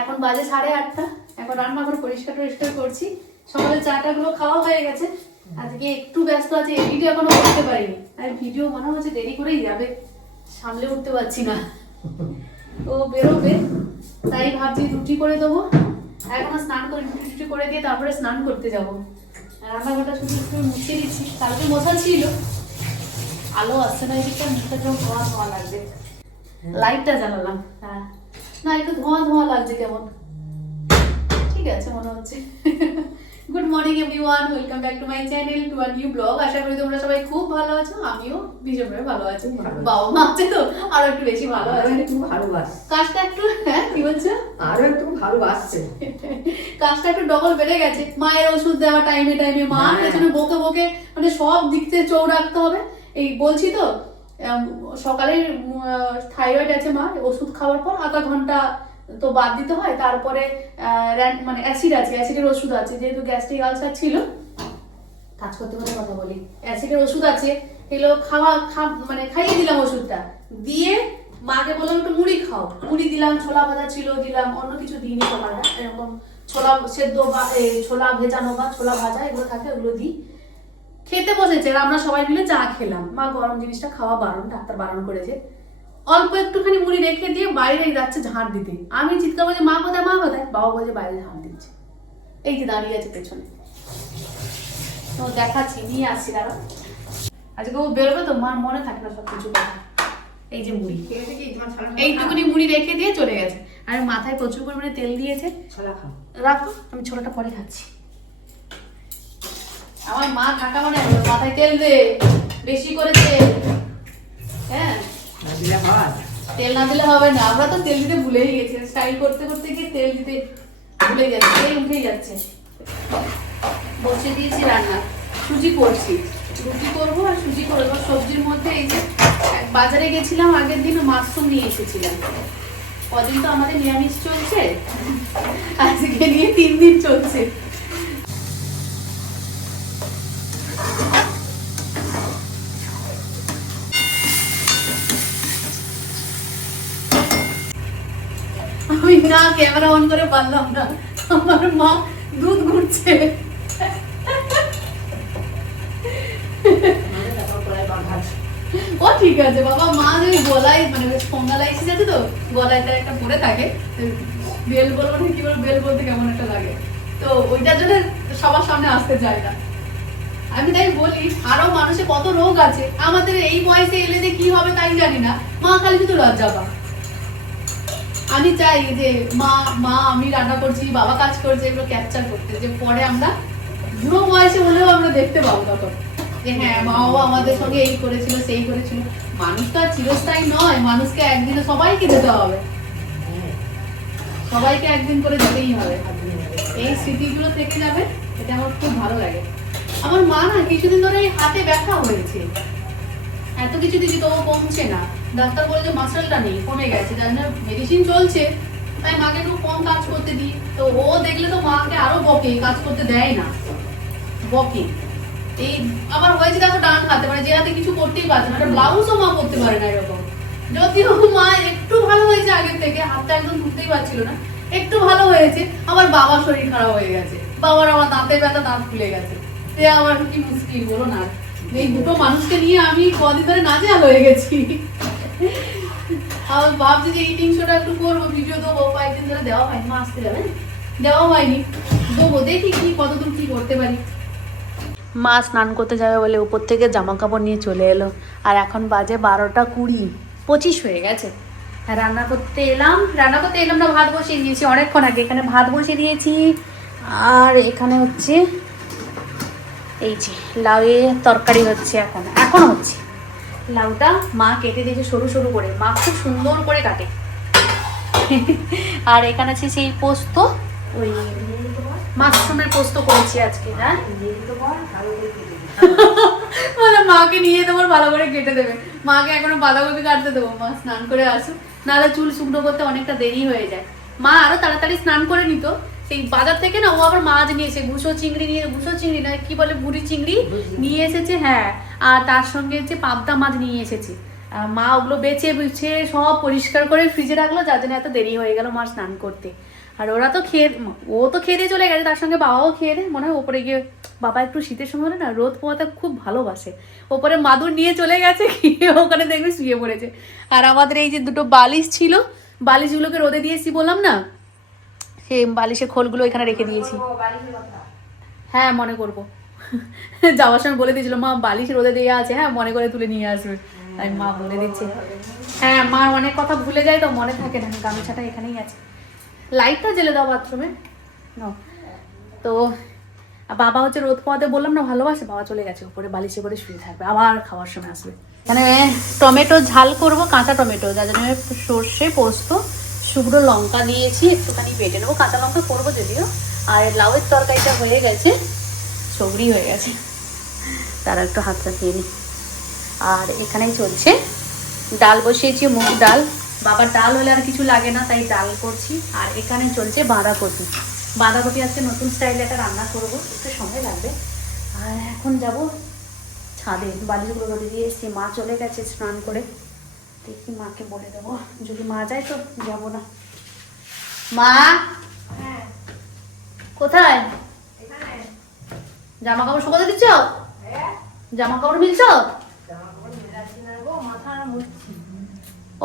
এখন বাজে সাড়ে আটটা। এখন রান্না রান্নাঘর পরিষ্কার টরিষ্কার করছি। সকালে চাটা গুলো খাওয়া হয়ে গেছে। আজকে একটু ব্যস্ত আছে এডিটে এখনও করতে পারিনি। আর ভিডিও মনে হচ্ছে দেরি করেই যাবে। সামলে উঠতে পারছি না। ও বেরোবে তাই ভাবছি রুটি করে দেবো। এখনও স্নান করে রুটি টুটি করে দিয়ে তারপরে স্নান করতে যাব। রান্নাঘরটা শুধু একটু মুছিয়ে দিচ্ছি। কালকে মোছা ছিল। আলো আসছে না এদিকটা মুখটা কেমন ধোঁয়া ধোঁয়া লাগবে লাইটটা জ্বালালাম। হ্যাঁ। না একটু ধোঁয়া ধোঁয়া লাগছে কেমন? ঠিক আছে মনে হচ্ছে। Good morning everyone welcome back to my channel to our new blog আশা করি তোমরা সবাই খুব ভালো আছো আমিও ভীষণভাবে ভালো আছি। বাবা মা আছে তো আরও একটু বেশি ভালো আছে। একটু ভালোবাস কাজটা একটু হ্যাঁ কি বলছো? আরও একটু ভালোবাসছে কাজটা একটু ডবল বেড়ে গেছে। মায়ের ওষুধ দেওয়া টাইমে টাইমে মা। পেছনে বকে বকে মানে সব দিক থেকে চোখ রাখতে হবে। এই বলছি তো সকালে থাইরয়েড আছে মা, ওষুধ খাওয়ার পর আধা ঘণ্টা তো বাদ দিতে হয়, তারপরে মানে অ্যাসিড আছে অ্যাসিডের ওষুধ আছে, যেহেতু গ্যাস্ট্রিক আলসার ছিল। কাজ করতে করতে কথা বলি। অ্যাসিডের ওষুধ আছে, এগুলো খাওয়া, খা- মানে খাইয়ে দিলাম ওষুধটা। দিয়ে মাকে বললাম, একটু মুড়ি খাও। মুড়ি দিলাম, ছোলা ভাজা ছিল, দিলাম অন্য কিছু দিইনি সকালে এরকম ছোলা সেদ্ধ বা ছোলা ভেজানো বা ছোলা ভাজা এগুলো থাকে, ওগুলো দিই। খেতে বসেছে আর আমরা সবাই মিলে চা খেলাম। মা গরম জিনিসটা খাওয়া বারণ ডাক্তার বারণ করেছে। অল্প একটুখানি মুড়ি রেখে দিয়ে বাইরে যাচ্ছে ঝাঁট দিতে। আমি চিৎকার বলছি মা কোথায় মা কোথায়? বাবা বলছে বাইরে ঝাঁট দিচ্ছে। এই যে দাঁড়িয়ে আছে পেছনে। তো দেখাচ্ছি নিয়ে আসছি দাঁড়া আজকে ও বেরোবে তো মার মনে থাকে না সব কিছু কথা। এই যে মুড়ি। এইটুকুনি মুড়ি রেখে দিয়ে চলে গেছে। আর মাথায় প্রচুর পরিমাণে তেল দিয়েছে। রাখো আমি ছোটটা পরে খাচ্ছি। আমার মা থাকা মানে মাথায় তেল দে বেশি করে তেল। হ্যাঁ? তেল না দিলে হবে না। আমরা তো তেল দিতে ভুলেই গেছি। স্টাইল করতে করতে গিয়ে তেল দিতে ভুলে যাচ্ছি তেল উঠেই যাচ্ছে। বসে দিয়েছি রান্না। সুজি করছি। রুটি করব আর সুজি করব সবজির মধ্যে এই যে বাজারে গেছিলাম আগের দিন মাশরুম নিয়ে এসেছিলাম। কদিন তো আমাদের নিরামিষ চলছে। আজকে নিয়ে তিন দিন চলছে আমি না ক্যামেরা অন করে পারলাম না। আমার মা দুধ ঘুরছে। মানে ও ঠিক আছে বাবা, মা যে গলায় মানে আছে তো, গলায় তার একটা পড়ে থাকে। বেল বলব না কি বেল বলতে কেমন একটা লাগে। তো ওইটার জন্য সবার সামনে আসতে চায় না। আমি তাই বলি, আরও মানুষে কত রোগ আছে, আমাদের এই বয়সে এলে যে কি হবে তাই জানি না। মা খালি শুধু লজ্জা পা আমি চাই যে মা মা, আমি রান্না করছি, বাবা কাজ করছে, এগুলো ক্যাপচার করতে। যে পরে আমরা বুড়ো বয়সে হলেও আমরা দেখতে পাবো তখন। যে হ্যাঁ মা বাবা আমাদের সঙ্গে এই করেছিল, সেই করেছিল। মানুষ তো আর চিরস্থায়ী নয়, মানুষকে একদিনে সবাইকে যেতে হবে। সবাইকে একদিন করে যেতেই হবে। এই স্মৃতিগুলো থেকে যাবে, এটা আমার খুব ভালো লাগে। আমার মা না কিছুদিন ধরে হাতে ব্যথা হয়েছে। এত কিছু দিচ্ছি তবু কমছে না। ডাক্তার বলে যে মাসেলটা নেই, কমে গেছে, যার জন্য মেডিসিন চলছে, তাই মাকে একটু কম কাজ করতে দিই। তো ও দেখলে তো মাকে আরও বকে, কাজ করতে দেয় না। বকে। এই আবার হয়েছে দেখো ডান হাতে মানে যে হাতে কিছু করতেই পারছে না ব্লাউজও মা করতে পারে না এরকম। যদিও মা একটু ভালো হয়েছে আগের থেকে, হাতটা একদম তুলতেই পারছিল না, একটু ভালো হয়েছে আমার বাবার শরীর খারাপ হয়ে গেছে। বাবার আমার দাঁতে ব্যথা, দাঁত ফুলে গেছে। সে আমার কি মুশকিল, বলো না। এই দুটো মানুষকে নিয়ে আমি কদিন ধরে নাজেহাল হয়ে গেছি। আমার ভাবছি যে ইটিং শোটা একটু করব, ভিডিও দেবো, কয়েকদিন ধরে দেওয়া হয়নি, মা আসতে যাবে দেওয়া হয়নি, দেবো, দেখি কি, কতদূর কি করতে পারি। মা স্নান করতে যাবে বলে উপর থেকে জামা কাপড় নিয়ে চলে এলো। আর এখন বাজে বারোটা কুড়ি, পঁচিশ হয়ে গেছে। রান্না করতে এলাম, রান্না করতে এলাম না, ভাত বসিয়ে দিয়েছি অনেকক্ষণ আগে। এখানে ভাত বসিয়ে দিয়েছি, আর এখানে হচ্ছে এই যে, লাউয়ের তরকারি হচ্ছে এখন এখন হচ্ছে। লাউটা মা কেটে দিয়েছে সরু সরু করে। মা খুব সুন্দর করে কাটে। আর এখানে আছে সেই পোস্ত, ওই মাশরুমের পোস্ত করেছি আজকে হ্যাঁ? মাকে নিয়ে তোমার ভালো করে কেটে দেবে। মাকে এখনও বাঁধাকপি কাটতে দেবো। মা স্নান করে আসুক। নাহলে চুল শুকনো করতে অনেকটা দেরি হয়ে যায়। মা আরও তাড়াতাড়ি স্নান করে নিত। সেই বাজার থেকে না ও আবার মাছ নিয়ে এসে গুঁসো চিংড়ি নিয়ে গুঁসো চিংড়ি না কি বলে বুড়ি চিংড়ি নিয়ে এসেছে হ্যাঁ আর তার সঙ্গে হচ্ছে পাবদা মাছ নিয়ে এসেছে। আর মা ওগুলো বেছে বুঝে সব পরিষ্কার করে ফ্রিজে রাখল যার জন্য এত দেরি হয়ে গেল মা স্নান করতে। আর ওরা তো খেয়ে ও তো খেয়ে দিয়ে চলে গেছে তার সঙ্গে বাবাও খেয়ে দেয় মনে হয় ওপরে গিয়ে বাবা একটু শীতের সময় হলে না রোদ পোয়াতে খুব ভালোবাসে। ওপরে মাদুর নিয়ে চলে গেছে গিয়ে ওখানে দেখবি শুয়ে পড়েছে। আর আমাদের এই যে দুটো বালিশ ছিল বালিশগুলোকে রোদে দিয়েছি বললাম না সেই বালিশের খোলগুলো এখানে রেখে দিয়েছি। হ্যাঁ মনে করব। যাওয়ার সময় বলে দিয়েছিল, মা, বালিশ রোদে দিয়ে আছে। হ্যাঁ মনে করে তুলে নিয়ে আসবে। আমি মা বলে দিচ্ছে। হ্যাঁ মা, অনেক কথা ভুলে যায় তো, মনে থাকে না, গামছাটা এখানেই আছে। লাইটটা জ্বেলে দাও বাথরুমে। তো বাবা হচ্ছে রোদ পোয়াতে বললাম না, ভালোবাসে? বাবা চলে গেছে, উপরে বালিশে করে শুয়ে থাকবে, আবার খাওয়ার সময় আসবে। এখানে টমেটো ঝাল করব, কাঁচা টমেটো, যার জন্য সর্ষে, পোস্ত শুকনো লঙ্কা নিয়েছি একটুখানি বেটে নেব। কাঁচা লঙ্কা করব যদিও। আর লাউয়ের তরকারিটা হয়ে গেছে সবরি হয়ে গেছে। তারা একটু হাতটা খেয়ে নিই আর এখানেই চলছে। ডাল বসিয়েছি, মুগ ডাল। বাবার ডাল হলে আর কিছু লাগে না, তাই ডাল করছি। আর এখানে চলছে বাঁধাকপি। বাঁধাকপি আজকে নতুন স্টাইলে একটা রান্না করব, একটু সময় লাগবে। আর এখন যাব ছাদে, বালিশগুলো রোদে দিয়ে এসছি। মা চলে গেছে স্নান করে। দেখি মাকে বলে দেবো। যদি মা যায় তো যাব না। মা? কোথায়? জামা কাপড় শুকাতে দিচ্ছ? জামা কাপড় মিলছ?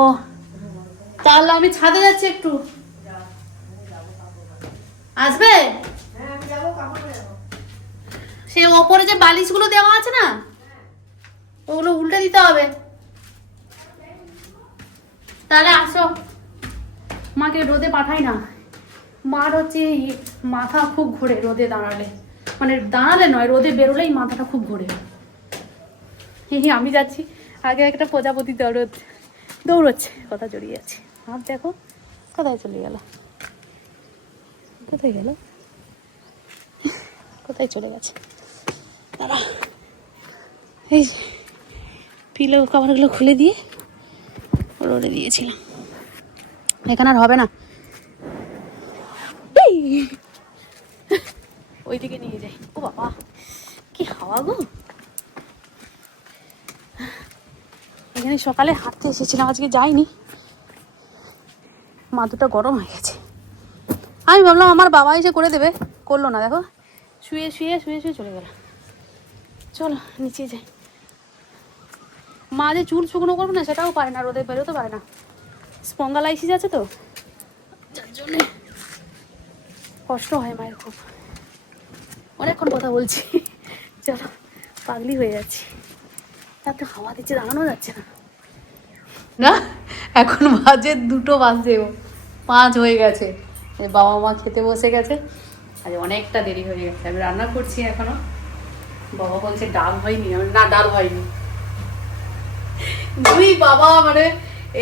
ও তাহলে আমি ছাদে যাচ্ছি একটু। আসবে? সে ওপরে যে বালিশগুলো দেওয়া আছে না ওগুলো উল্টে দিতে হবে। তাহলে আসো। মাকে রোদে পাঠাই না। মার হচ্ছে মাথা খুব ঘোরে রোদে দাঁড়ালে। মানে দাঁড়ালে নয়, রোদে বেরোলেই মাথাটা খুব ঘোরে। হি আমি যাচ্ছি। আগে একটা প্রজাপতি দৌড় দৌড়চ্ছে, কথা জড়িয়ে যাচ্ছে। আর দেখো, কোথায় চলে গেল? কোথায় গেল? কোথায় চলে গেছে? দাঁড়া। এই পিলো কভারগুলো খুলে দিয়ে রোদে দিয়েছিলাম। এখানে আর হবে না। এই! ওইদিকে নিয়ে যাই। ও বাবা কি হাওয়া গো। এখানে সকালে হাঁটতে এসেছিলাম আজকে যাইনি। মাথুটা গরম হয়ে গেছে। আমি ভাবলাম আমার বাবা এসে করে দেবে করল না দেখো। শুয়ে শুয়ে শুয়ে শুয়ে চলে গেল চলো নিচে যাই। মা যে চুল শুকনো করবে না সেটাও পারে না রোদে বেরোতে পারে না। স্পঙ্গালাইসিস আছে তো? যার জন্যে। কষ্ট হয় মায়ের খুব। অনেকক্ষণ কথা বলছি। চলো পাগলি হয়ে যাচ্ছি। তাতে হাওয়া দিচ্ছে দাঁড়ানো যাচ্ছে না। না এখন বাজে দুটো বাজে পাঁচ হয়ে গেছে। বাবা মা খেতে বসে গেছে। আজ অনেকটা দেরি হয়ে গেছে। আমি রান্না করছি এখনও। বাবা বলছে ডাল হয়নি। না ডাল হয়নি। দুই বাবা মানে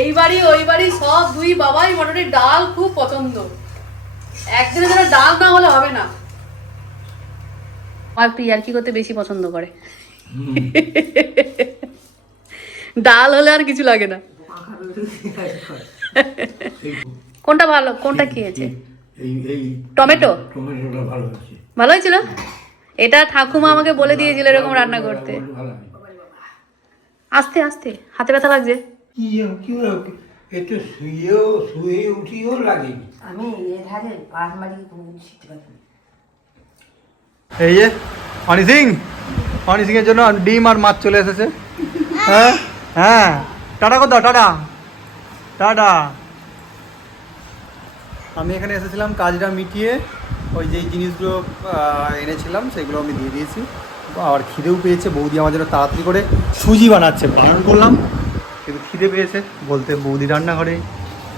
এই বাড়ি ওই বাড়ি সব দুই বাবাই মোটামুটি ডাল খুব পছন্দ। একদিনে জন্য ডাল না হলে হবে না। আমার প্রিয়ার কি করতে বেশি পছন্দ করে। ডাল হলে আর কিছু লাগে না। কোনটা ভালো কোনটা খেয়েছে এই এই টমেটো? ভালো হয়েছিল এটা ঠাকুমা আমাকে বলে দিয়েছিল এরকম রান্না করতে। ভালো আস্তে আস্তে হাতে ব্যথা লাগছে। কি কি একটু শুয়েও শুয়ে উঠিও লাগে আমি এর ধারে পাশ মারি শিখতে পারি এই যে অনি সিং অনি সিং এর জন্য ডিম আর মাছ চলে এসেছে। হ্যাঁ হ্যাঁ টাটা কোথাও টাটা টাটা। আমি এখানে এসেছিলাম কাজটা মিটিয়ে ওই যেই জিনিসগুলো এনেছিলাম সেগুলো আমি দিয়ে দিয়েছি। আর খিদেও পেয়েছে, বৌদি আমার জন্য তাড়াতাড়ি করে সুজি বানাচ্ছে। বারণ করলাম, কিন্তু খিদে পেয়েছে বলতে বৌদি রান্নাঘরে।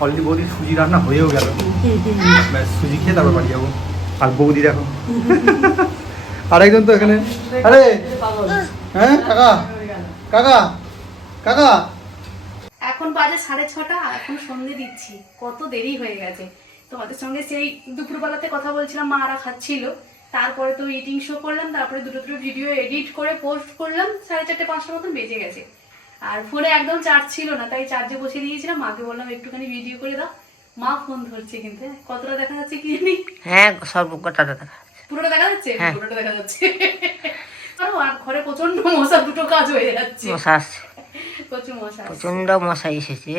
অলরেডি বৌদি সুজি রান্না হয়েও গেল। ব্যাস, সুজি খেয়ে তারপর বাড়ি যাব। আর বৌদি দেখো। আর একজন তো এখানে। আরে! হ্যাঁ কাকা? কাকা? কাকা? এখন বাজে সাড়ে ছটা, এখন সন্ধে দিচ্ছি। কত দেরি হয়ে গেছে। তোমাদের সঙ্গে সেই দুপুরবেলাতে কথা বলছিলাম মারা খাচ্ছিল। তারপরে তো ইটিং শো করলাম তারপরে দুটো দুটো ভিডিও এডিট করে পোস্ট করলাম সাড়ে চারটে পাঁচটার মতন বেজে গেছে। আর ফোনে একদম চার্জ ছিল না তাই চার্জে বসিয়ে দিয়েছিলাম মাকে বললাম একটুখানি ভিডিও করে দাও। মা ফোন ধরছে কিন্তু হ্যাঁ, কতটা দেখা যাচ্ছে কি জানি? হ্যাঁ সব কথা দেখা পুরোটা দেখা যাচ্ছে? হ্যাঁ। পুরোটা দেখা যাচ্ছে। আরও আর ঘরে প্রচণ্ড মশা দুটো কাজ হয়ে যাচ্ছে। মশা প্রচুর মশা প্রচণ্ড মশা এসেছে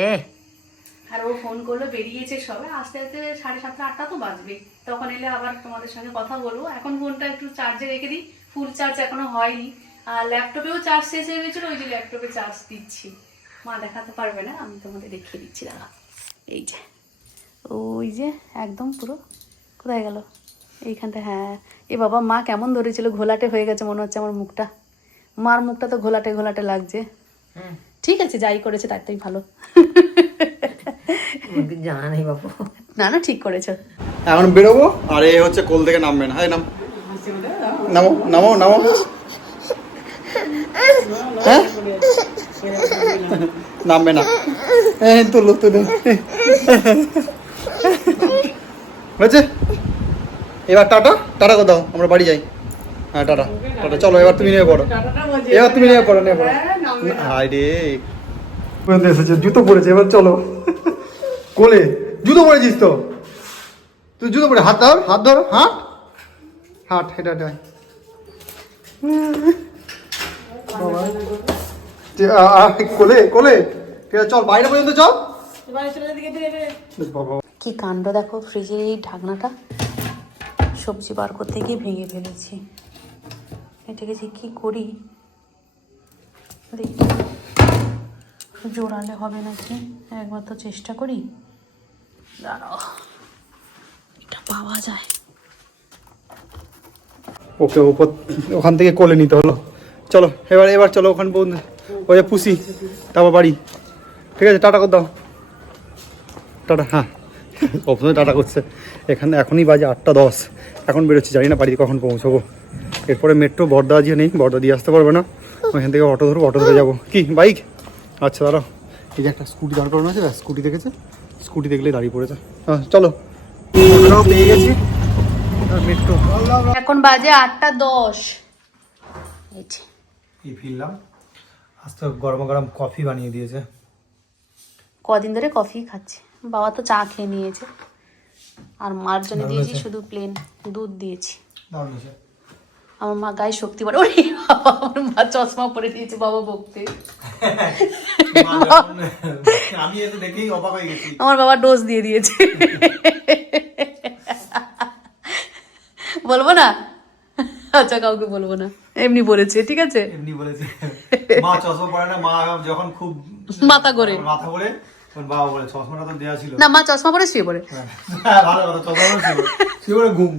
আর ও ফোন করল, বেরিয়েছে সবে আস্তে আস্তে সাড়ে সাতটা, আটটা তো বাজবে। তখন এলে আবার তোমাদের সঙ্গে কথা বলব। এখন ফোনটা একটু চার্জে রেখে দিই। ফুল চার্জ এখনও হয়নি। আর ল্যাপটপেও চার্জ শেষ হয়ে গেছিল, ওই যে ল্যাপটপে চার্জ দিচ্ছি। মা দেখাতে পারবে না, আমি তোমাদের দেখিয়ে দিচ্ছি, দাঁড়া। এই যে, ওই যে একদম পুরো কোথায় গেল? এইখানটা হ্যাঁ। এ বাবা, মা কেমন ধরেছিল, ঘোলাটে হয়ে গেছে মনে হচ্ছে আমার মুখটা। মার মুখটা তো ঘোলাটে ঘোলাটে লাগছে। ঠিক আছে যাই করেছে তারটাই ভালো। আমাকে জানা নেই বাবু। না না ঠিক করেছ। এখন বেরোবো আর এ হচ্ছে কোল থেকে নামবে না হ্যাঁ নাম নামো নামো নামো হ্যাঁ? নামবে না। হ্যাঁ তুলো তুলো হয়েছে? এবার টাটা? টাটা কোথাও আমরা বাড়ি যাই। হ্যাঁ টাটা টাটা চলো এবার তুমি নিয়ে পড়ো। এবার তুমি নিয়ে পড়ো নিয়ে পড়ো। হাই রে। এসেছে জুতো পরেছে এবার চলো। কোলে জুতো পরেছিস তো? তুই জুতো পরে হাত ধর হাত ধর হাট হাট। এটা এটা কোলে কোলে। ঠিক আছে চল বাইরে পর্যন্ত চল। বাবা। কি কাণ্ড দেখো ফ্রিজের এই ঢাকনাটা। সবজি বার করতে গিয়ে ভেঙে ফেলেছি। এটাকে যে কী করি? দেখি। জোড়ালে হবে নাকি? একবার তো চেষ্টা করি। এটা পাওয়া যায়। ওকে, ওপর, ওখান থেকে কোলে নিতে হলো। চলো, এবার এবার চলো ওখান পর্যন্ত ওই পুষি তারপর বাড়ি। ঠিক আছে, টাটা করে দাও। টাটা হ্যাঁ। প্রথমে টাটা করছে। এখানে এখনই বাজে আটটা দশ। এখন বেরোচ্ছি, জানি না বাড়িতে কখন পৌঁছবো। এরপরে মেট্রো বর্দা আজকে নেই বর্দা দিয়ে আসতে পারবে না। ওইখান থেকে অটো ধরবো অটো ধরে যাব। কি বাইক আচ্ছা দাঁড়াও। এই যে একটা স্কুটি দাঁড় করানো আছে? স্কুটি দেখেছে? স্কুটি দেখলেই দাঁড়িয়ে পড়েছে। হ্যাঁ চলো। অটোটাও পেয়ে গেছি। মেট্রো এখন বাজে আটটা দশ। এই যে। ফিরলাম। আজ তো গরম গরম কফি বানিয়ে দিয়েছে। কদিন ধরে কফি খাচ্ছে। বাবা তো চা খেয়ে নিয়েছে। আর মার জন্য দিয়েছি শুধু প্লেন দুধ দিয়েছি। দারুণ আমার মা গায়ে শক্তি পড়ে ওরে বাবা, আমার মা চশমা পরে দিয়েছে বাবা বকতে। আমি এসে দেখেই অবাক হয়ে গেছি। আমার বাবা ডোজ দিয়ে দিয়েছে। বলব না? আচ্ছা কাউকে বলব না। এমনি বলেছে ঠিক আছে? এমনি বলেছে। মা চশমা পরে না মা যখন খুব মাথা করে মাথা করে বাবা বলে চশমাটা তো দেওয়া ছিল। না মা চশমা পরে শুয়ে পড়ে। হ্যাঁ, ভালো কথা চশমা ঘুম।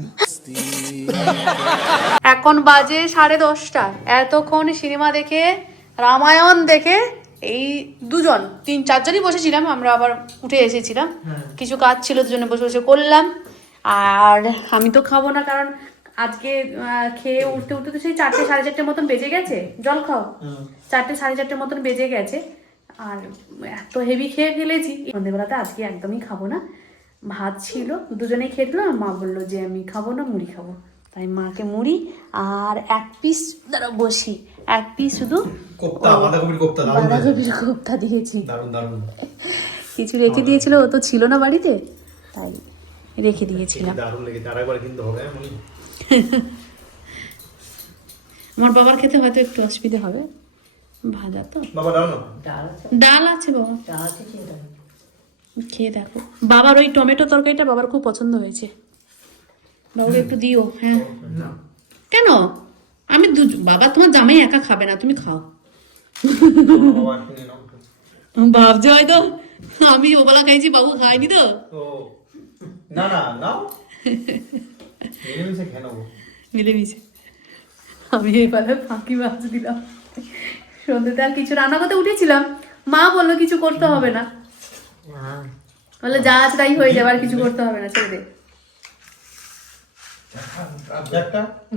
এখন বাজে সাড়ে দশটা। এতক্ষণ সিনেমা দেখে রামায়ণ দেখে এই দুজন তিন চারজনই বসেছিলাম আমরা আবার উঠে এসেছিলাম। কিছু কাজ ছিল দুজনে বসে বসে করলাম। আর আমি তো খাব না কারণ আজকে খেয়ে উঠতে উঠতে তো সেই চারটে সাড়ে চারটের মতন বেজে গেছে। জল খাও। চারটে সাড়ে চারটের মতন বেজে গেছে। আর এত হেভি খেয়ে ফেলেছি। সন্ধেবেলাতে আজকে একদমই খাব না। ভাত ছিল দুজনেই খেয়ে আর মা বলল যে আমি খাব না মুড়ি খাব। তাই মাকে মুড়ি আর এক পিস দাঁড়া বসি। এক পিস শুধু কোপ্তা বাঁধাকপির কোপ্তা দিয়েছি। কিছু রেখে দিয়েছিল ও তো ছিল না বাড়িতে। তাই রেখে দিয়েছিলাম? আমার বাবার খেতে হয়তো একটু অসুবিধা হবে। ভাজা তো? বাবা ডাল আছে? ডাল আছে বাবা। ডাল আছে খেয়ে দেখো। বাবার ওই টমেটো তরকারিটা বাবার খুব পছন্দ হয়েছে। বাবাকে একটু দিও হ্যাঁ। কেন? আমি দু বাবা তোমার জামাই একা খাবে না তুমি খাও। বাবা। ভাবছে হয়তো? আমি ওবেলা খাইছি বাবু খায়নি তো? ও। না না নাও। মিলেমিশে খেয়ে নেব। মিলেমিশে। আমি এইভাবে ফাঁকি মাছ দিলাম। সন্ধ্যেতে আর কিছু রান্না করতে উঠেছিলাম। মা বলল কিছু করতে হবে না। বলল যা আছে তাই হয়ে যাবে আর কিছু করতে হবে না ছেড়ে দে।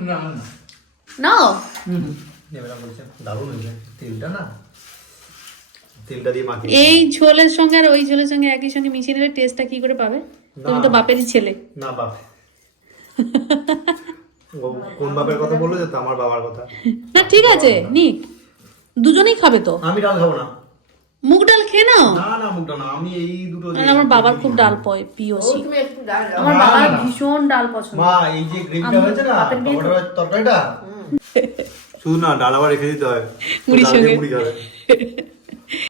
না না। নাও। এই ঝোলের সঙ্গে আর ওই ঝোলের সঙ্গে একই সঙ্গে মিশিয়ে নেবে টেস্টটা কি করে পাবে? তুমি তো বাপেরই ছেলে। না বাপ। কোন বাপের কথা বলল যে আমার বাবার কথা। না ঠিক আছে নিক। দুজনেই খাবে তো? আমি ডাল খাব না। মুগ ডাল খেয়ে নাও? না না ডাল না আমি এই দুটো আমার বাবার খুব ডাল পয় পিওসি তুমি একটু ডাল দাও। আমার বাবা বাবার ভীষণ ডাল পছন্দ। মা এই যে গ্রেভিটা হয়েছে না টমেটোর তরকারিটা? শুধু না ডাল আবার রেখে দিতে হয়। মুড়ির ডাল সঙ্গে। মুড়ি খাবে।